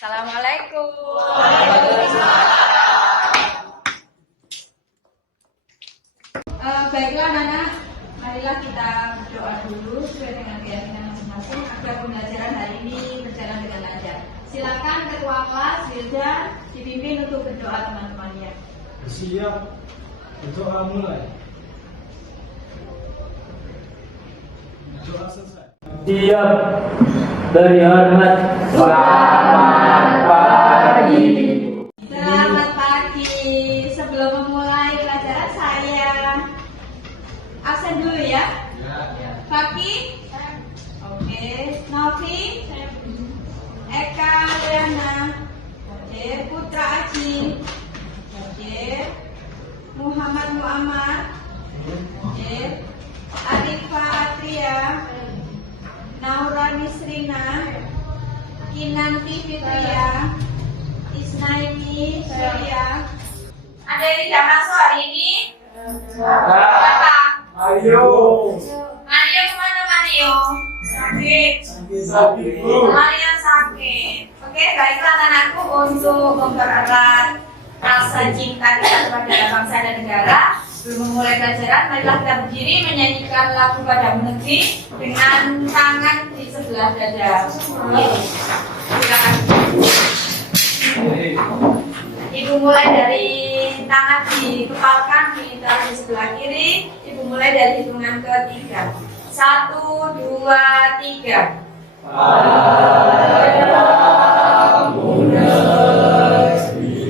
Assalamualaikum. Baiklah anak-anak, marilah kita berdoa dulu sesuai dengan keyakinan masing-masing agar pembelajaran hari ini berjalan dengan lancar. Silakan ketua kelas Wildan dipimpin untuk berdoa teman-temannya. Siap, berdoa mulai. Doa selesai. Siap, beri hormat. Selamat pagi. Selamat pagi. Sebelum memulai pelajaran saya absen dulu ya. Fakih? Oke. Novi? Eka Liana? Oke. Putra Aji? Oke. Muhammad Muhammad? Oke. Arifa Atria? Naura Nisrina? Kinanti Fitria? Isnaini Surya? Ada yang tidak masuk hari ini? Siapa? Ayo. Mario kemana Mario? Sakit. Sakit. Mario sakit. Oke, baiklah anakku, untuk mempererat rasa cinta kita kepada bangsa dan negara. Sebelum memulai pelajaran, marilah kita berdiri menyanyikan lagu Padamu Negeri dengan tangan di sebelah dada. Silakan. Ibu mulai dari tangan dikepalkan, ditaruh di sebelah kiri. Ibu mulai dari hitungan ketiga. 1, 2, 3. Padamu negeri,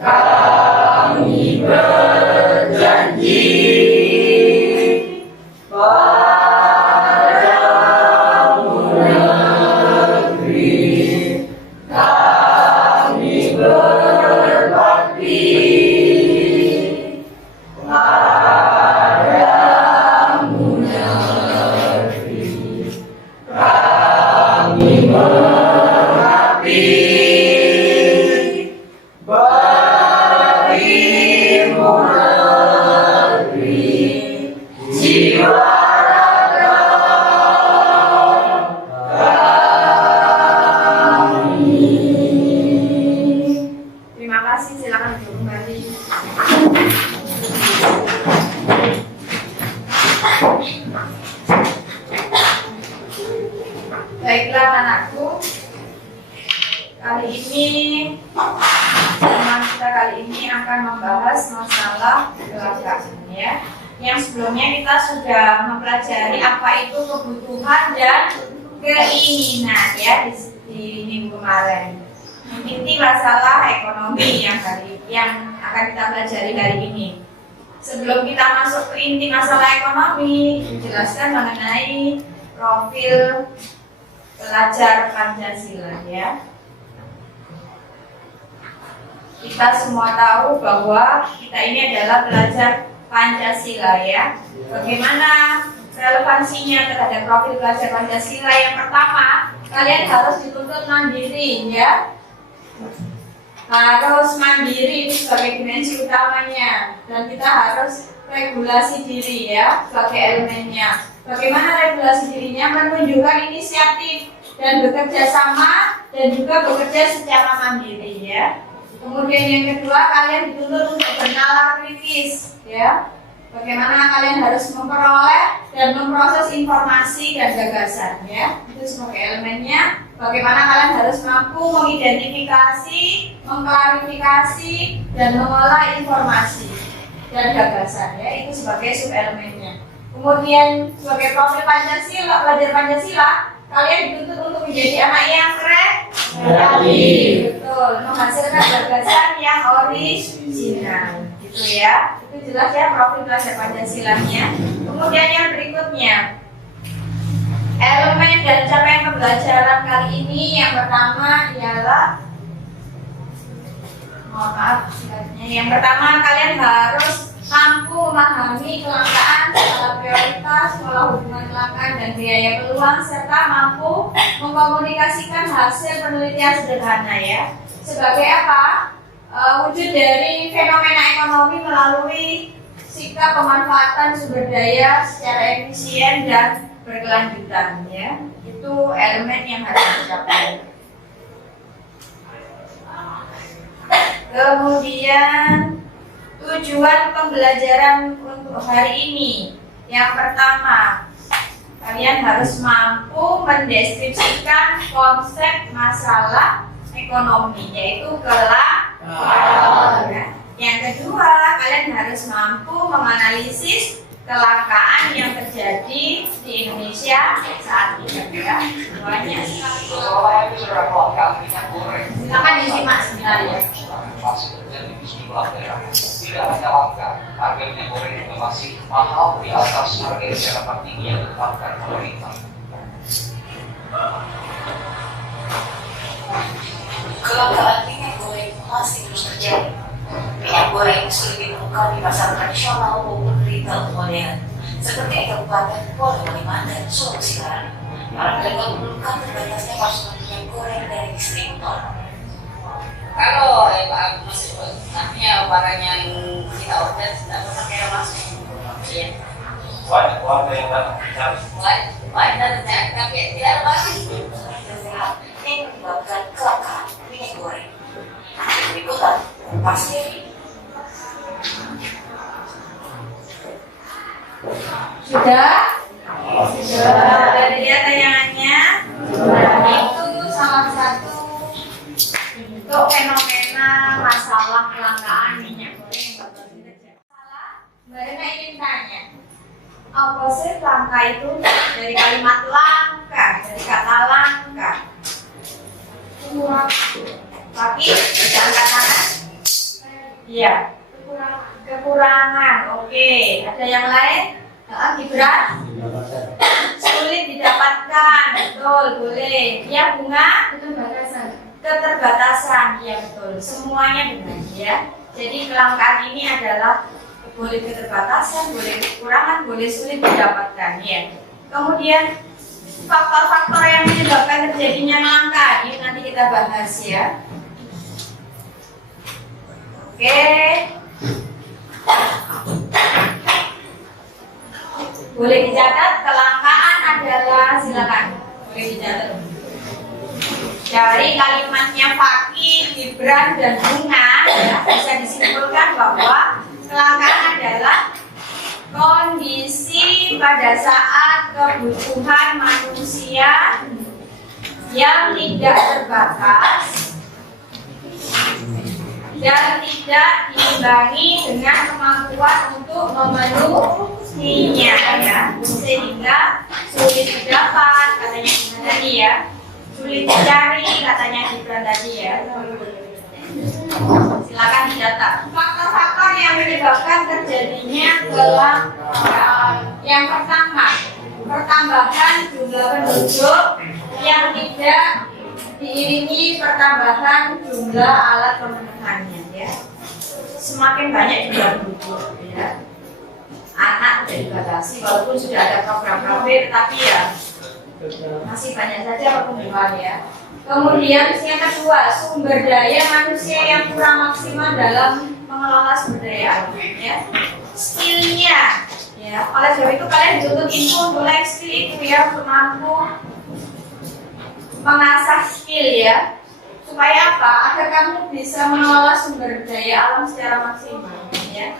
kami berjanji. Padamu negeri, kami berbakti. Padamu negeri, kami mengabdi. Berimu negeri, jiwa raga kami. Terima kasih, silakan duduk kembali. Baiklah anakku, kali ini tema kita akan membahas masalah kecelakaan ya. Yang sebelumnya kita sudah mempelajari apa itu kebutuhan dan keinginan ya di minggu kemarin. Inti masalah ekonomi yang akan kita pelajari hari ini. Sebelum kita masuk ke inti masalah ekonomi, dijelaskan mengenai profil pelajar Pancasila ya. Kita semua tahu bahwa kita ini adalah pelajar Pancasila ya. Bagaimana relevansinya terhadap profil pelajar Pancasila? Yang pertama, kalian harus dituntut mandiri ya. Harus mandiri itu sebagai dimensi utamanya, dan kita harus regulasi diri ya sebagai elemennya. Bagaimana regulasi dirinya? Menunjukkan inisiatif dan bekerja sama dan juga bekerja secara mandiri ya. Kemudian yang kedua, kalian dituntut untuk bernalar kritis ya. Bagaimana kalian harus memperoleh dan memproses informasi dan gagasan ya. Itu sebagai elemennya. Bagaimana kalian harus mampu mengidentifikasi, mengklarifikasi dan mengolah informasi dan gagasan ya. Itu sebagai subelemennya. Kemudian sebagai profil Pancasila, pelajar Pancasila, kalian dituntut untuk menjadi anak yang kreatif, betul, menghasilkan gagasan yang original, gitu ya. Itu jelas ya profil pelajar Pancasilanya. Kemudian yang berikutnya, elemen dan capaian pembelajaran kali ini yang pertama ialah, yang pertama kalian harus mampu memahami kelangkaan, skala prioritas, pola hubungan kelangkaan dan biaya peluang, serta mampu mengkomunikasikan hasil penelitian sederhana ya. Sebagai apa? Wujud dari fenomena ekonomi melalui sikap pemanfaatan sumber daya secara efisien dan berkelanjutan ya. Itu elemen yang harus dicapai. Kemudian tujuan pembelajaran untuk hari ini. Yang pertama, kalian harus mampu mendeskripsikan konsep masalah ekonomi, yaitu kelangkaan. Yang kedua, kalian harus mampu menganalisis kelangkaan yang terjadi di Indonesia saat ini. Ya, banyak sekali. Silakan disimak sebentar ya. Masih terjadi di sejumlah daerah. Tidak hanya langka, harga minyak goreng juga masih mahal di atas harga eceran tertinggi yang ditetapkan pemerintah. Kelangkaan minyak goreng masih terus terjadi. Minyak goreng sulit ditemukan di pasar tradisional maupun retail modern, seperti di Kabupaten Polewali dan Sulawesi Barat. Para pedagang mengeluhkan terbatasnya pasokan minyak goreng dari distributor. Kalau masih artinya barang yang kita order tidak pakai masuk. Iya. Banyak warga yang datang mencari. Banyak dan tapi tidak ada masuk. Sehat yang menyebabkan kelangkaan minyak goreng. Liputan Kompas TV. Sudah? Sudah. Sudah dilihat tayangannya? Itu salah satu bentuk fenomena masalah kelangkaan minyak goreng yang bakal terjadi. Mbak Rena ingin tanya, apa sih langka itu? Dari kalimat langka, dari kata langka. Tapi angkat tangan. Iya. Kekurangan. Oke. Ada yang lain? Gibran? Sulit didapatkan. Betul, boleh. Ya, Bunga? Keterbatasan. Ya, betul. Semuanya benar ya. Jadi kelangkaan ini adalah boleh keterbatasan, boleh kekurangan, boleh sulit didapatkan ya. Kemudian faktor-faktor yang menyebabkan terjadinya langka ini nanti kita bahas ya. Oke. Boleh dicatat kelangkaan adalah, silakan. Boleh dicatat. Dari kalimatnya Fakih, Gibran dan Bunga ya, bisa disimpulkan bahwa kelangkaan adalah kondisi pada saat kebutuhan manusia yang tidak terbatas dan tidak diimbangi dengan kemampuan untuk memenuhinya ya, sehingga sulit didapat katanya tadi ya, sulit dicari katanya Gibran tadi ya. Silakan dicatat faktor-faktor yang menyebabkan terjadinya kelangkaan. Yang pertama, pertambahan jumlah penduduk yang tidak diiringi pertambahan jumlah alat pemenuhannya ya. Semakin banyak jumlah penduduk ya, anak tidak dibatasi walaupun sudah ada program COVID, tetapi ya masih banyak saja pertumbuhan ya. Kemudian yang kedua, sumber daya manusia yang kurang maksimal dalam mengelola sumber daya alam ya. Skillnya ya, oleh sebab itu kalian dituntut info untuk like skill itu ya, untuk mampu mengasah skill ya. Supaya apa? Agar kamu bisa mengelola sumber daya alam secara maksimal ya.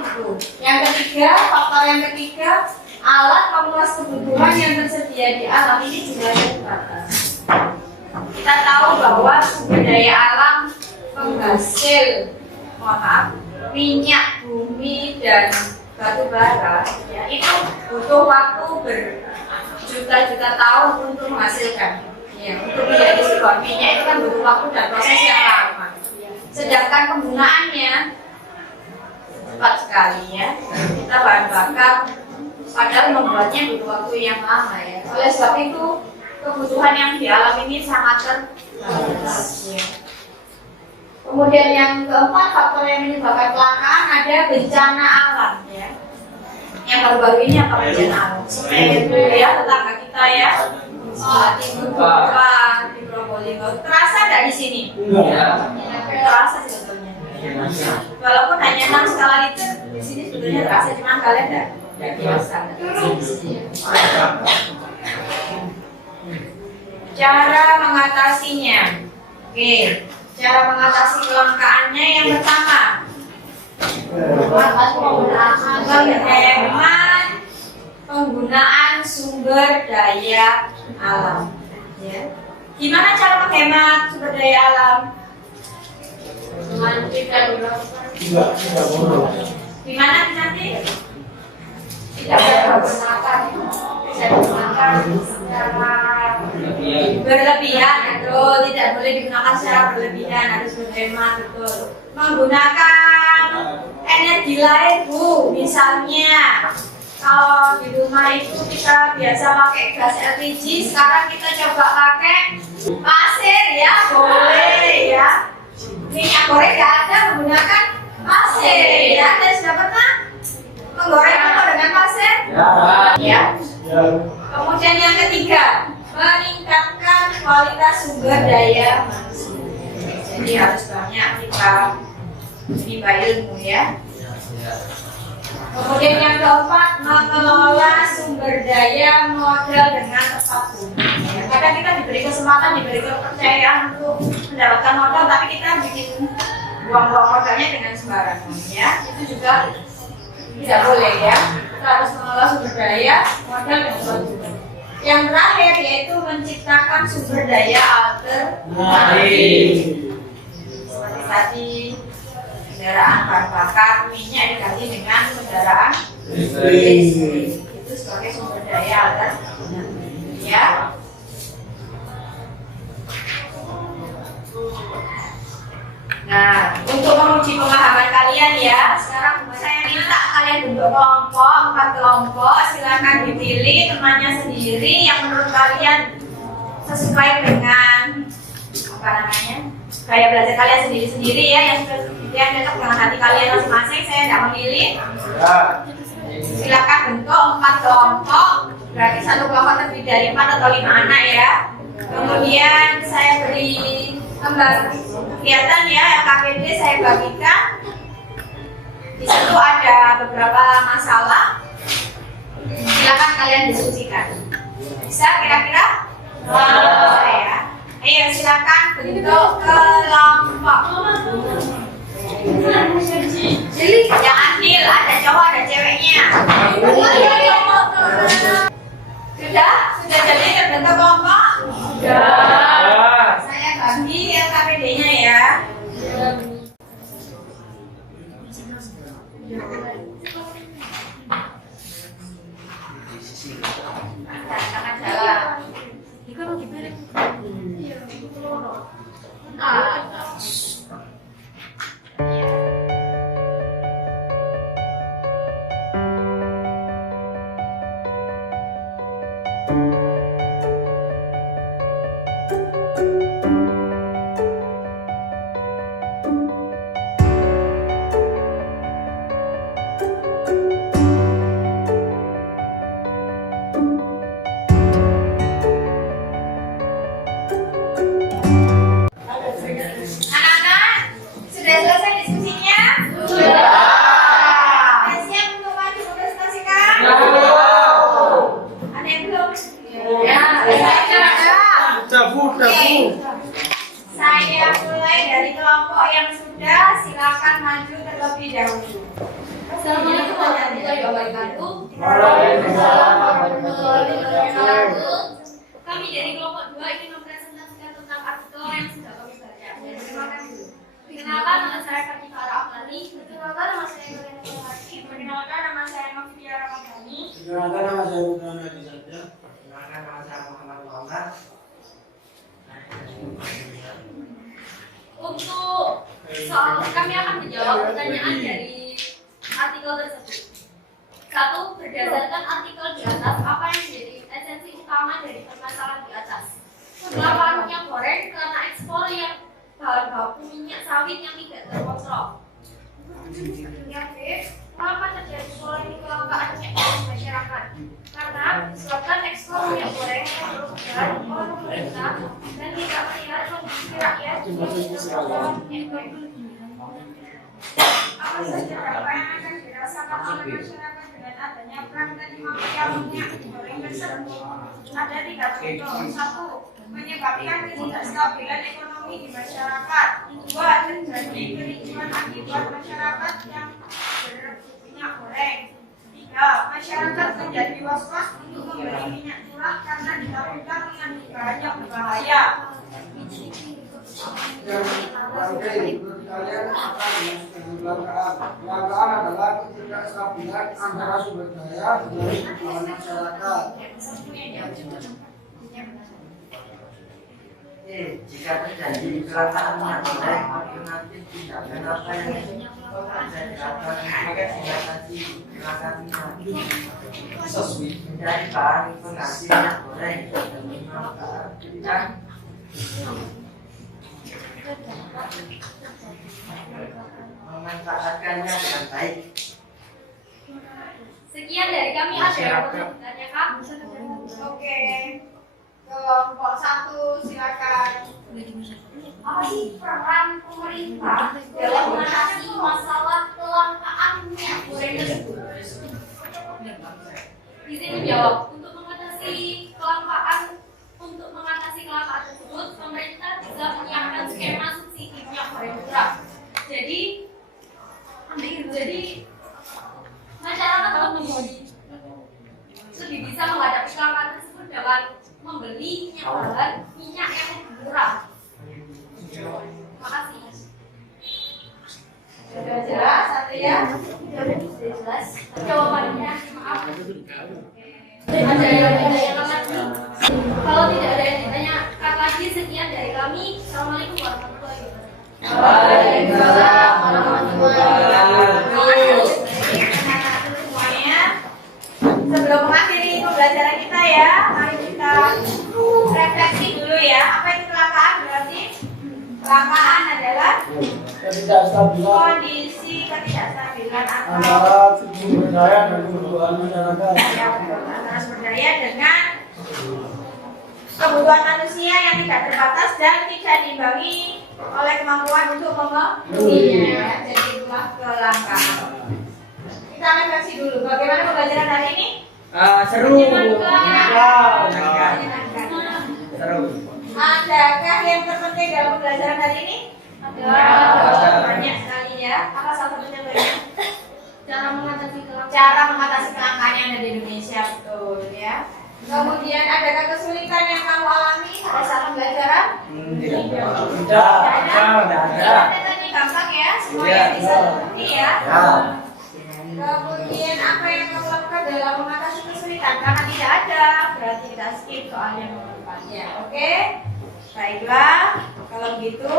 Itu. Yang ketiga, faktor yang ketiga, alat pemenuhan kebutuhan yang tersedia di alam ini jumlahnya terbatas. Kita tahu bahwa sumber daya alam penghasil minyak bumi dan batu bara ya, itu butuh waktu berjuta-juta tahun untuk menghasilkan ya, untuk menjadi sebuah minyak itu kan butuh waktu dan proses yang lama, sedangkan penggunaannya cepat sekali ya. Kita bahan bakar padahal membuatnya butuh waktu yang lama ya. Oleh sebab itu kebutuhan yang di alam ini sangat terbatas ya. Kemudian yang keempat, faktor yang menyebabkan kelangkaan ada bencana alam ya. Yang baru-baru ini apa bencana alam? Seperti itu ya, tetangga kita ya, Timur Buka, di Probolinggo. Terasa nggak di sini? Enggak. Terasa sebetulnya. Walaupun hanya 6 skala Richter, di sini sebetulnya terasa, cuma kalian nggak biasa. Cara mengatasinya. Oke. Cara mengatasi kelangkaannya yang pertama, menghemat penggunaan sumber daya alam. Ya. Gimana cara menghemat sumber daya alam? Tidak boros. Gimana nanti? Tidak menggunakan, tidak menggunakan secara berlebihan, betul. Tidak boleh digunakan secara berlebihan, harus berhemat, betul. Menggunakan energi lain, Bu. Misalnya, kalau di rumah itu kita biasa pakai gas LPG, sekarang kita coba pakai pasir, ya, boleh, ya. Minyak goreng nggak ada, menggunakan pasir, ya. Anda sudah pernah menggoreng apa dengan pasir? Ya. Kemudian yang ketiga, meningkatkan kualitas sumber daya manusia. Jadi harus banyak kita menimba ilmu, ya. Kemudian yang keempat, mengelola sumber daya modal dengan tepat guna. Ya, kadang kita diberi kesempatan, diberi kepercayaan untuk mendapatkan modal, tapi kita bikin buang-buang modalnya dengan sembarangan, ya. Itu juga tidak boleh, ya. Kita harus mengelola sumber daya modal dengan tepat guna. Yang terakhir yaitu menciptakan sumber daya alternatif. Seperti tadi, kendaraan bahan bakar minyak diganti dengan kendaraan listrik. Itu sebagai sumber daya alternatif, ya. Nah, untuk menguji pemahaman kalian, ya, sekarang saya minta kalian bentuk kelompok, 4 kelompok. Silakan dipilih temannya sendiri yang menurut kalian sesuai dengan apa namanya, gaya belajar kalian sendiri-sendiri, ya, yang sudah cocok dengan hati kalian masing-masing. Saya tidak memilih. Silakan bentuk 4 kelompok. Berarti satu kelompok terdiri dari 4 atau 5 anak, ya. Kemudian saya beri gambar kegiatan, ya, LKPD saya bagikan. Di situ ada beberapa masalah. Silakan kalian diskusikan. Bisa kira-kira? Ya. Ayo silakan bentuk kelompok. Jangan adil, ada cowok ada ceweknya. Sudah jadi terbentuk kelompok? Sudah. Saya bagi LKPD-nya, ya. Jangan jalan. Anak-anak, sudah selesai diskusinya? Sudah. Siap untuk maju mempresentasikan? Ada yang belum? Ya, saya mulai dari kelompok yang sudah, silakan maju terlebih dahulu. Assalamualaikum warahmatullahi wabarakatuh. Waalaikumsalam warahmatullahi wabarakatuh. Kami dari kelompok 2 ingin mempresentasikan tentang artikel yang sudah kami baca. Terima kasih. Perkenalkan, nama saya Fatima Rahmani. Perkenalkan, nama saya Glenn Hakim. Perkenalkan, nama saya Novia Ramadhani. Perkenalkan, nama saya Muhammad Hadi Satya. Perkenalkan, nama saya Muhammad Muhammad. Untuk soal kami akan menjawab pertanyaan dari artikel tersebut. 1. Berdasarkan artikel di atas, apa yang menjadi esensi utama dari permasalahan di atas? Kenapa minyak goreng? Karena ekspor yang bahan baku minyak sawit yang tidak terkontrol. Yang B, kenapa terjadi polemik kelangkaan minyak goreng masyarakat? Karena disebabkan ekspor minyak goreng yang berlebihan oleh pemerintah dan tidak melihat kondisi rakyat yang minyak goreng. Apa saja dampak yang akan dirasakan oleh masyarakat dengan adanya praktek mafia minyak goreng tersebut? Ada 3 contoh. 1. Menyebabkan ketidakstabilan ekonomi di masyarakat. 2. Terjadi kericuan akibat masyarakat yang berebut minyak goreng. 3. Masyarakat menjadi was-was untuk membeli minyak curah karena ditakutkan mengandung bahan yang berbahaya. Kalian akan kelangkaan adalah ketidakstabilan antara sumber daya dan kebutuhan masyarakat. Jika terjadi kelangkaan minyak goreng, alternatif tindakan apa yang bisa dilakukan agar mengatasi kelangkaan minyak? Mencari bahan pengganti minyak goreng dan memanfaatkan memanfaatkannya dengan baik. Sekian dari kami, ada yang mau bertanya Kak? Oke. Kelompok 1 silakan. Apa sih peran pemerintah dalam mengatasi masalah kelangkaan minyak goreng tersebut? Di sini jawab, untuk mengatasi kelangkaan tersebut, pemerintah bisa menyiapkan skema subsidi minyak goreng curah. Jadi masyarakat lebih bisa menghadapi kelangkaan tersebut dengan membeli minyak yang lebih murah. Terima kasih. Sudah jelas, Satria? Sudah jelas. Jawabannya, maaf. Ada yang lagi? Kalau tidak ada yang ditanyakan lagi, sekian dari kami. Assalamualaikum warahmatullahi wabarakatuh. Waalaikumsalam warahmatullahi wabarakatuh. Semuanya, sebelum mengakhiri pembelajaran kita ya, mari kita refleksi dulu ya. Apa itu kelangkaan? Berarti kelangkaan adalah Ketidakstabilan kondisi ketidakstabilan antara sumber daya dan kebutuhan masyarakat. antara sumber daya dengan kebutuhan manusia yang tidak terbatas dan tidak diimbangi oleh kemampuan untuk memenuhinya. Jadi itulah kelangkaan. Kita refleksi dulu. Bagaimana pembelajaran hari ini? Seru. Menyenangkan. Seru. Adakah yang terpenting dalam pembelajaran hari ini? Ada. Banyak sekali ya. Apa salah satu contohnya? Cara mengatasi kelangkaan yang ada di Indonesia, betul ya. Kemudian adakah kesulitan yang kamu alami pada saat pembelajaran? Tidak ada. Ini gampang ya, semuanya bisa mengerti ya. Kemudian apa yang kamu lakukan dalam mengatasi kesulitan? Karena tidak ada, berarti kita skip soalnya memerlukannya. Oke? Baiklah, kalau begitu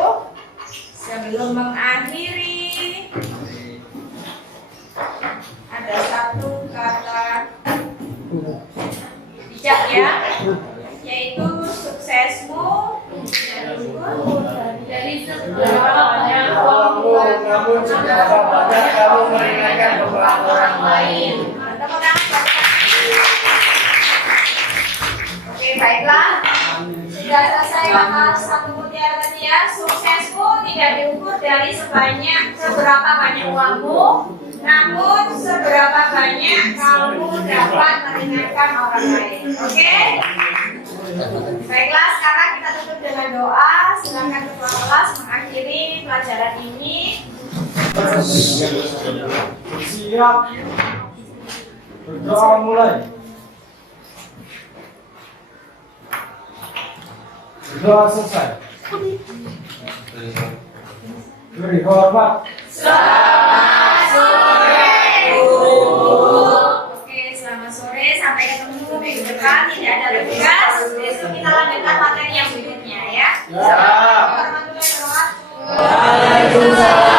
sebelum mengakhiri ada satu kata bijak ya, yaitu suksesmu dari seberapa banyak uangmu, namun seberapa banyak kamu meringankan beban orang lain. Tepuk tangan. Oke, baiklah. Sudah selesai kata satu mutiara tadi ya. Suksesmu tidak diukur dari seberapa banyak uangmu, namun seberapa banyak kamu dapat meringankan orang lain. Oke? Baiklah, sekarang kita tutup dengan doa. Silakan ketua kelas mengakhiri pelajaran ini. Siap. Berdoa mulai. Berdoa selesai. Beri hormat. Selamat sore. Oke, selamat sore. Sampai ketemu minggu depan. Tidak ada tugas. Besok kita lanjutkan materi yang berikutnya ya. Assalamualaikum warahmatullahi wabarakatuh. Waalaikumsalam.